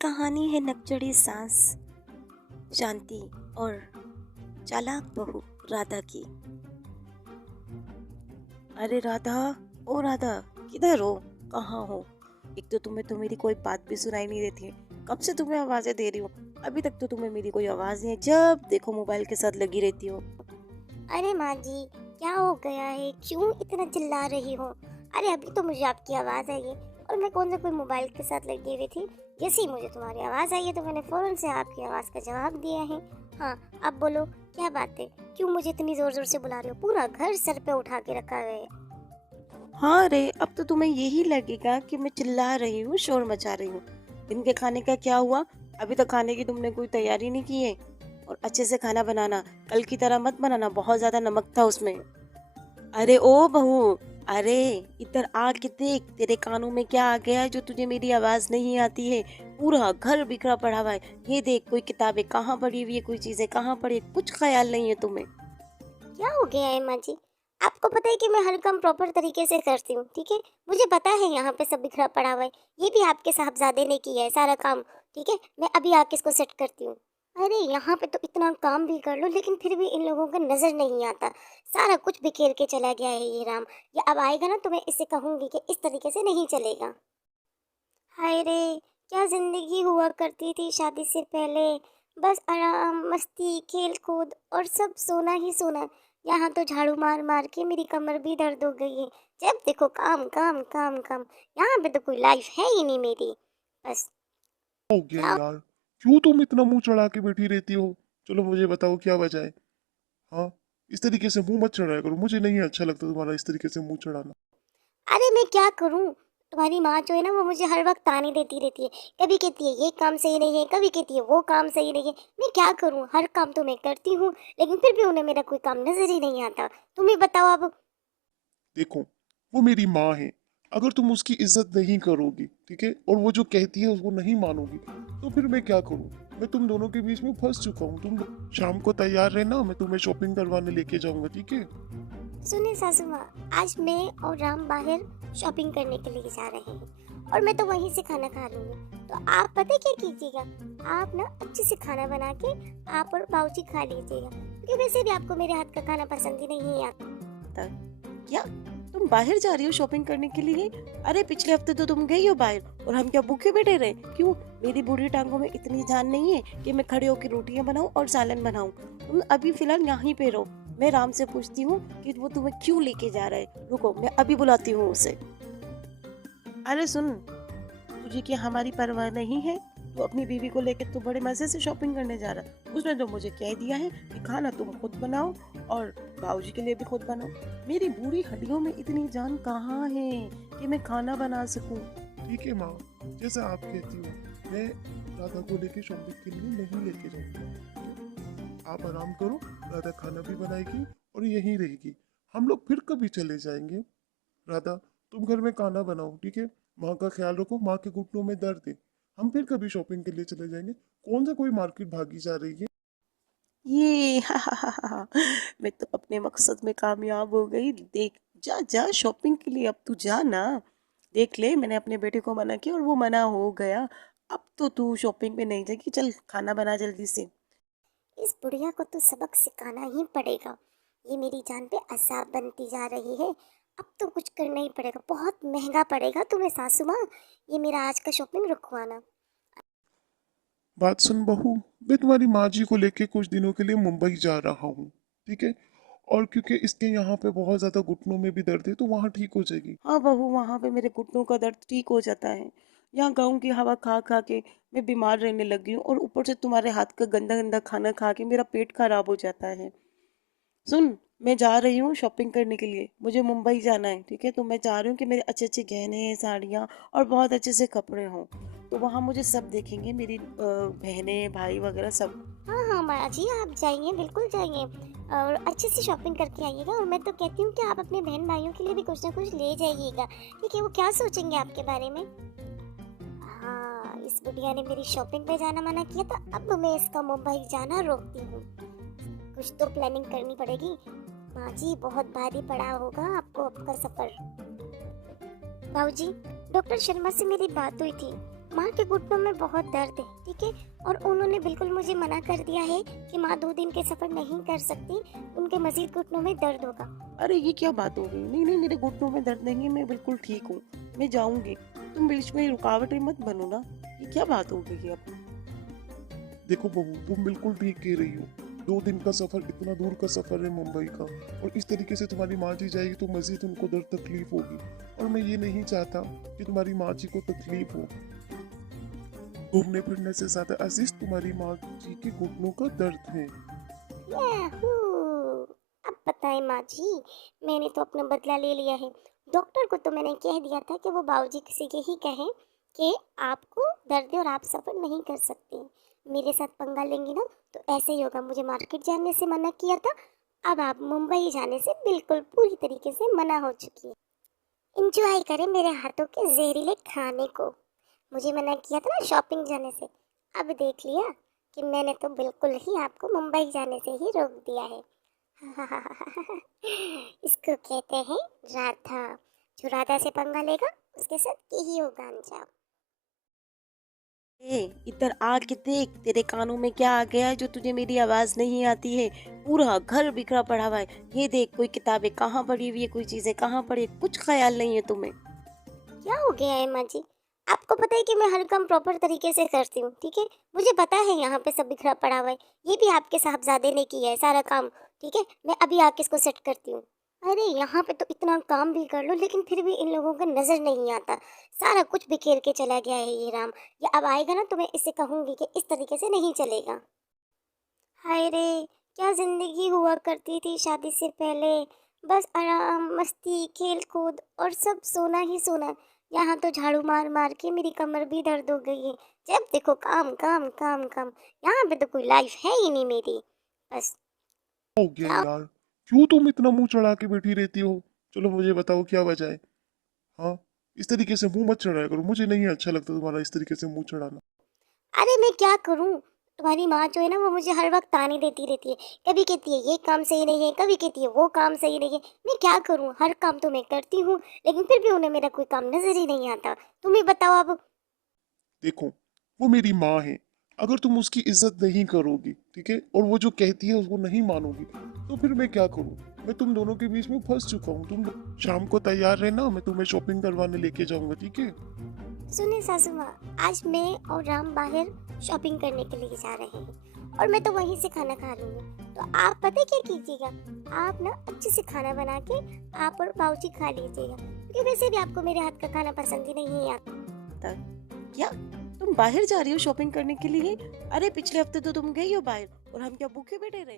कहानी है नकचढ़ी सास शांति और चालाक बहू राधा की। अरे राधा, ओ राधा, किधर हो? कहाँ हो? एक तो तुम्हें तो मेरी कोई बात भी सुनाई नहीं देती है। कब से तुम्हें आवाजें दे रही हूँ, अभी तक तो तुम्हें मेरी कोई आवाज नहीं है। जब देखो मोबाइल के साथ लगी रहती हो। अरे माँ जी, क्या हो गया है? क्यों इतना चिल्ला रही हो? अरे अभी तो मुझे आपकी आवाज़ आई है और मैं कौन सा कोई मोबाइल के साथ लगी हुई थी। जैसे ही मुझे तुम्हारी आवाज़ आई है तो मैंने फ़ौरन से आपकी आवाज़ का जवाब दिया है। हाँ, अब बोलो, क्या बात है? क्यों मुझे इतनी ज़ोर ज़ोर से बुला रही हो? पूरा घर सर पे उठा के रखा है। हाँ रे, अब तो तुम्हें यही लगेगा कि मैं चिल्ला रही हूँ, शोर मचा रही हूँ। दिन के खाने का क्या हुआ? अभी तक खाने की तुमने कोई तैयारी नहीं की है। और अच्छे से खाना बनाना, कल की तरह मत बनाना, बहुत ज्यादा नमक था उसमें। अरे ओ बहू, अरे इधर आके देख, तेरे कानों में क्या आ गया है जो तुझे मेरी आवाज नहीं आती है। पूरा घर बिखरा पड़ा हुआ है। ये देख, कोई किताबें कहाँ पड़ी हुई है, कोई चीजें कहाँ पड़ी है, कुछ ख्याल नहीं है तुम्हें। क्या हो गया है माँ जी? आपको पता है कि मैं हर काम प्रॉपर तरीके से करती हूँ, ठीक है? मुझे पता है यहाँ पे सब बिखरा पड़ा हुआ है। ये भी आपके साहबजादे ने किया है सारा काम, ठीक है? मैं अभी आके इसको सेट करती हूँ। अरे यहाँ पे तो इतना काम भी कर लो लेकिन फिर भी इन लोगों का नजर नहीं आता। सारा कुछ बिखेर के चला गया है ये राम। ये अब आएगा ना तो मैं इससे कहूंगी कि इस तरीके से नहीं चलेगा। हाय रे! क्या ज़िंदगी हुआ करती थी शादी से पहले। बस आराम, मस्ती, खेल-कूद और सब सोना ही सोना। यहाँ तो झाड़ू मार-मार के मेरी कमर भी दर्द हो गई है। जब देखो काम, काम, काम, काम। यहाँ पे तो कोई लाइफ है ही नहीं मेरी। बस हो गया क्या। यार? क्यों तुम इतना मुंह चढ़ा के बैठी रहती हो? चलो मुझे बताओ क्या वजह है। हाँ, इस तरीके से मुंह मत चढ़ाया करो, मुझे नहीं अच्छा लगता तुम्हारा इस तरीके से मुंह चढ़ाना। अरे मैं क्या करूँ? तुम्हारी माँ जो है ना वो मुझे हर वक़्त ताने देती रहती है। कभी कहती है ये काम सही नहीं है, कभी कहती है वो काम सही नहीं है। मैं क्या करूँ? हर काम तो मैं करती हूँ, लेकिन फिर भी उन्हें मेरा कोई काम नज़र ही नहीं आता। तुम ही बताओ अब। देखो, वो मेरी माँ है। अगर तुम उसकी इज्जत नहीं करोगी, ठीक है, और वो जो कहती है उसको नहीं मानोगी, तो फिर मैं क्या करूँ? मैं तुम दोनों के बीच में फंस चुका हूँ। तुम शाम को तैयार रहना, मैं तुम्हें शॉपिंग करवाने लेके जाऊंगा, ठीक है? सुनिए सासू माँ, आज मैं और राम बाहर शॉपिंग करने के लिए जा रहे हैं और मैं तो वहीं से खाना खा लूँगी। तो आप पता है क्या कीजिएगा? आप ना अच्छे से खाना बना के आप और बाबूजी खा लीजिएगा, क्योंकि वैसे भी आपको मेरे हाथ का खाना पसंद ही नहीं आता। क्या तुम बाहर जा रही हो शॉपिंग करने के लिए? अरे पिछले हफ्ते तो तुम गई हो बाहर, और हम क्या भूखे बैठे रहे? क्यों? मेरी बूढ़ी टांगों में इतनी जान नहीं है कि मैं खड़े होकर रोटियां बनाऊं और सालन बनाऊं। तुम अभी फिलहाल यहीं पे रहो। मैं राम से पूछती हूँ कि वो तुम्हें क्यों लेके जा रहा है। रुको, मैं अभी बुलाती हूँ उसे। अरे सुन, तुझे क्या हमारी परवाह नहीं है? तू अपनी बीवी को लेकर तो बड़े मजे से शॉपिंग करने जा रहा है। उसने तो मुझे कह दिया है कि खाना तुम खुद बनाओ और बाबूजी के लिए भी खुद बनाओ। मेरी बूढ़ी हड्डियों में इतनी जान कहाँ है कि मैं खाना बना सकूं। ठीक है माँ, जैसा आप कहती हो। मैं राधा को लेके शॉपिंग के लिए नहीं लेके जाऊंगा। आप आराम करो, राधा खाना भी बनाएगी और यहीं रहेगी। हम लोग फिर कभी चले जाएंगे। राधा, तुम घर में खाना बनाओ, ठीक है? माँ का ख्याल रखो, माँ के घुटनों में दर्द है। हम फिर कभी शॉपिंग के लिए चले जाएंगे। कौन सा कोई मार्केट भागी जा रही है? ये मैं तो अपने मकसद में कामयाब हो गई। देख, जा जा शॉपिंग के लिए, अब तू जा ना। देख ले, मैंने अपने बेटे को मना किया और वो मना हो गया। अब तो तू शॉपिंग पे नहीं जाएगी। चल खाना बना जल्दी से। इस बुढ़िया को तो सबक सिखाना ही पड़ेगा। ये मेरी जान पे अज़ाब बनती जा रही है। अब तो कुछ करना ही पड़ेगा, बहुत महंगा पड़ेगा तुम्हें सासू माँ। ये मेरा आज का शॉपिंग रुकवाना। बात सुन बहू, मैं तुम्हारी माँ जी को लेके कुछ दिनों के लिए मुंबई जा रहा हूँ, ठीक है? और क्योंकि इसके यहाँ पे बहुत ज़्यादा घुटनों में भी दर्द है, तो वहाँ ठीक हो जाएगी। हाँ बहू, वहाँ पे मेरे घुटनों का दर्द ठीक हो जाता है। यहाँ गाँव की हवा खा खा के मैं बीमार रहने लगी हूँ, और ऊपर से तुम्हारे हाथ का गंदा गंदा खाना खा के मेरा पेट खराब हो जाता है। सुन, मैं जा रही हूँ शॉपिंग करने के लिए, मुझे मुंबई जाना है, ठीक है? तो मैं चाह रही हूँ कि मेरे अच्छे अच्छे गहने, साड़ियाँ और बहुत अच्छे से कपड़े हों। तो वहाँ मुझे सब देखेंगे, मेरी बहनें, भाई वगैरह सब। हाँ हाँ माया जी, आप जाइए, बिल्कुल जाइए और अच्छे से शॉपिंग करके आइएगा। और मैं तो कहती हूँ कि आप अपने बहन भाइयों के लिए भी कुछ ना कुछ ले जाइएगा, ठीक है? वो क्या सोचेंगे आपके बारे में। हाँ, इस बुढ़िया ने मेरी शॉपिंग पे जाना मना किया था, अब मैं इसका मुंबई जाना रोकती हूँ। कुछ तो प्लानिंग करनी पड़ेगी। माँ जी, बहुत भारी पड़ा होगा आपको आपका सफर। बाबूजी, डॉक्टर शर्मा से मेरी बात हुई थी। माँ के घुटनों में बहुत दर्द है, ठीक है। और उन्होंने बिल्कुल मुझे मना कर दिया है कि माँ 2 दिन के सफ़र नहीं कर सकती, उनके मज़ीद घुटनों में दर्द होगा। अरे ये क्या बात हो गई? नहीं नहीं, मेरे घुटनों में दर्द नहीं है, मैं बिल्कुल ठीक हूँ। मैं जाऊंगी, तुम बीच में रुकावटें मत बनो ना। ये क्या बात हो गई अब? देखो बहू, तुम बिल्कुल ठीक कह रही हो। 2 दिन का सफर, इतना दूर का सफर है मुंबई का, और इस तरीके से तुम्हारी माँ जी जाएगी तो मजीद उनको दर्द तकलीफ होगी। और मैं ये नहीं चाहता कि तुम्हारी माँ जी को तकलीफ हो। घूमने फिरने से ज्यादा अजीज तुम्हारी माँ जी के घुटनों का दर्द है। याहू! अब बताएं माँ जी, मैंने तो अपना बदला ले लिया है। डॉक्टर को तो मैंने कह दिया था कि वो बाबूजी से यही कहें कि आपको दर्द है और आप सफ़र नहीं कर सकते। मेरे साथ पंगा लेंगी ना तो ऐसे ही होगा। मुझे मार्केट जाने से मना किया था, अब आप मुंबई जाने से बिल्कुल पूरी तरीके से मना हो चुकी है। इंजॉय करें मेरे हाथों के जहरीले खाने को। मुझे मना किया था ना शॉपिंग जाने से, अब देख लिया कि मैंने तो बिल्कुल ही आपको मुंबई जाने से ही रोक दिया है। इसको कहते हैं राधा। जो राधा से पंगा लेगा उसके साथ यही होगा अंजाम। ए, इधर आके देख, तेरे कानों में क्या आ गया है जो तुझे मेरी आवाज नहीं आती है? पूरा घर बिखरा पड़ा हुआ है। ये देख, कोई किताबें कहाँ पड़ी हुई है, कोई चीजें कहाँ पड़ी है, कुछ ख्याल नहीं है तुम्हें। क्या हो गया है माँ जी? आपको पता है कि मैं हर काम प्रॉपर तरीके से करती हूँ, ठीक है। मुझे पता है यहाँ पे सब बिखरा पड़ा हुआ है, ये भी आपके साहबजादे ने किया है सारा काम, ठीक है। मैं अभी आके इसको सेट करती हूँ। अरे यहाँ पे तो इतना काम भी कर लो लेकिन फिर भी इन लोगों को नज़र नहीं आता। सारा कुछ बिखेर के चला गया है ये राम। ये अब आएगा ना तो मैं इससे कहूँगी कि इस तरीके से नहीं चलेगा। हाय रे! क्या ज़िंदगी हुआ करती थी शादी से पहले। बस आराम, मस्ती, खेल-कूद और सब सोना ही सोना। यहाँ तो झाड़ू मार-मार के मेरी कमर भी दर्द हो गई है। जब देखो काम, काम, काम, काम। यहाँ पे तो कोई लाइफ है ही नहीं मेरी। बस हो गया क्या यार, क्यों तुम इतना मुंह चढ़ा के बैठी रहती हो? चलो मुझे बताओ क्या वजह है। हाँ, इस तरीके से मुंह मत चढ़ाया करो, मुझे नहीं अच्छा लगता तुम्हारा इस तरीके से मुंह चढ़ाना। अरे मैं क्या करूँ? तुम्हारी माँ जो है ना वो मुझे हर वक़्त ताने देती रहती है। कभी कहती है ये काम सही नहीं है, कभी कहती है वो काम सही नहीं है। मैं क्या करूँ? हर काम तो मैं करती हूँ, लेकिन फिर भी उन्हें मेरा कोई काम नज़र ही नहीं आता। तुम ही बताओ अब। देखो, वो मेरी माँ है। अगर तुम उसकी इज्जत नहीं करोगी, ठीक है, और वो जो कहती है उसको नहीं मानोगी, तो फिर मैं क्या करूँ? मैं तुम दोनों के बीच में फंस चुका हूँ। तुम शाम को तैयार रहना, मैं तुम्हें शॉपिंग करवाने लेके जाऊंगा, ठीक है? सुनिए सासू माँ, आज मैं और राम बाहर शॉपिंग करने के लिए जा रहे हैं और मैं तो वहीं से खाना खा लूँगी। तो आप पता है क्या कीजिएगा? आप ना अच्छे से खाना बना के आप और बाबूजी खा लीजिएगा, क्योंकि वैसे भी आपको मेरे हाथ का खाना पसंद ही नहीं आता। क्या तुम बाहर जा रही हो शॉपिंग करने के लिए? अरे पिछले हफ्ते तो तुम गई हो बाहर, और हम क्या भूखे बैठे रहे?